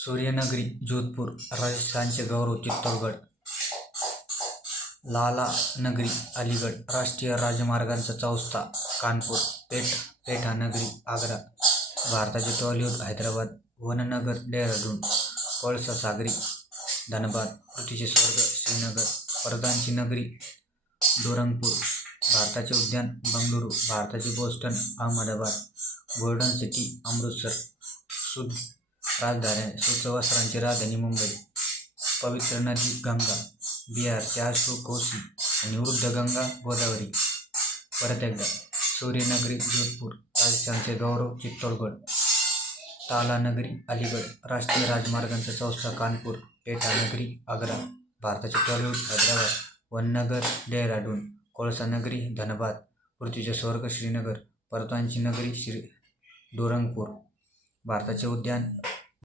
सूर्यनगरी जोधपुर, राजस्थानचे गौरव चित्तौड़गढ़, लाला नगरी अलीगढ़, राष्ट्रीय राजमार्गांचा चौथा कानपूर, पेठा नगरी आग्रा, भारताचे टॉलीवुड हैदराबाद, वननगर देहरादून, कोळसा सागरी धनबाद, पृथ्वीचे स्वर्ग श्रीनगर, पर्वतांची नगरी डोरंगपूर, भारताचे उद्यान बंगळुरू, भारताचे Boston Ahmedabad, golden city Amritsar, शुद्ध वस्त्रांची राजधानी मुंबई, पवित्र नदी गंगा, बिहारचे आशु कोसी आणि वृद्ध गंगा गोदावरी. परत एकदा सूर्यनगरी जोधपुर, राजस्थानचे गौरव चित्तौड़गढ़, ताला नगरी अलीगढ़, राष्ट्रीय राजमार्गांचा चौथा कानपूर, पेठा नगरी आग्रा, भारताचे टॉलीवुड हैदराबाद, वननगर देहरादून, कोळसा नगरी धनबाद, पृथ्वीचे स्वर्ग श्रीनगर, पर्वतांची नगरी डोरंगपूर, भारताचे उद्यान